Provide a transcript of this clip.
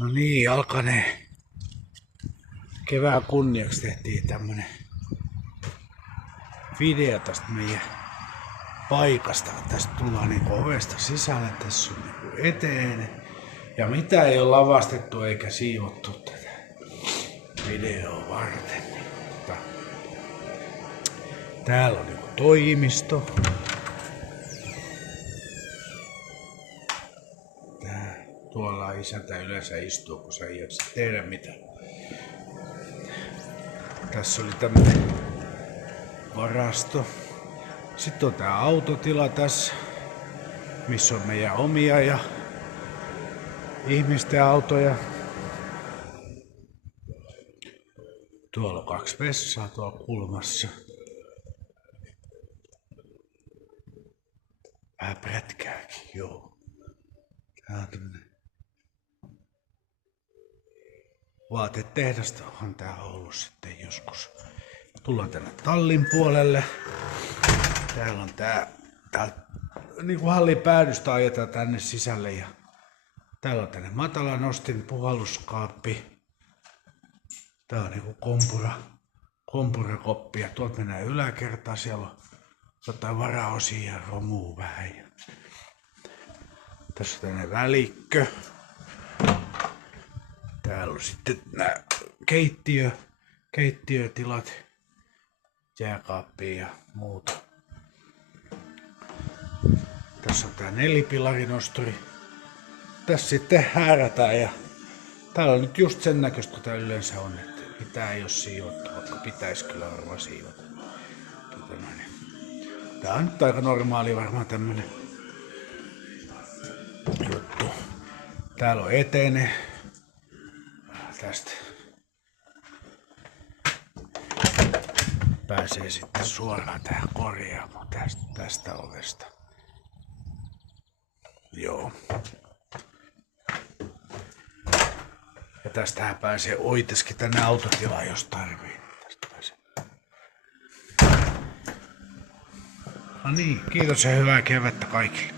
No niin, alkanee. Kevään kunniaksi tehtiin tämmönen video tästä meidän paikasta. Tästä tullaan niinku ovesta sisälle, tässä on niinku eteen. Ja mitä ei ole lavastettu eikä siivottu tätä videoa varten. Täällä on niinku toimisto. Tuolla isäntä yleensä istuu, kun sä ei jaksa tehdä mitään. Tässä oli tämmönen varasto. Sitten on tää autotila tässä, missä on meidän omia ja ihmisten autoja. Tuolla on 2 vessaa tuolla kulmassa. Vähän prätkääkin, joo. Tää on tämmönen vaatetehdasta on tää ollut sitten joskus. Tullaan tänne tallin puolelle. Täällä on tää niinku hallin päädystä ajetaan tänne sisälle ja täällä on tänne matala nostin puhalluskaappi. Tää on niinku kompurakoppi ja tuolta mennään yläkertaan. Siellä on jotain varaosia ja romua vähän. Tässä on tänne välikkö. Täällä on sitten nää keittiötilat, jääkaappi ja muuta. Tässä on tää 4-pilarinosturi. Tässä sitten häärätään ja täällä on nyt just sen näköistä, kun tää yleensä on, että mitään ei oo siivottu, vaikka pitäis kyllä varmaan siivota. Tää on nyt aika normaali varmaan tämmönen juttu. Täällä on etene. Tästä pääsee sitten suoraan tähän korjaamoon tästä ovesta. Joo. Ja tästähän pääsee oiteskin tänne autotilaan, jos tarvii. Tästä pääsee. No niin, kiitos ja hyvää kevättä kaikille.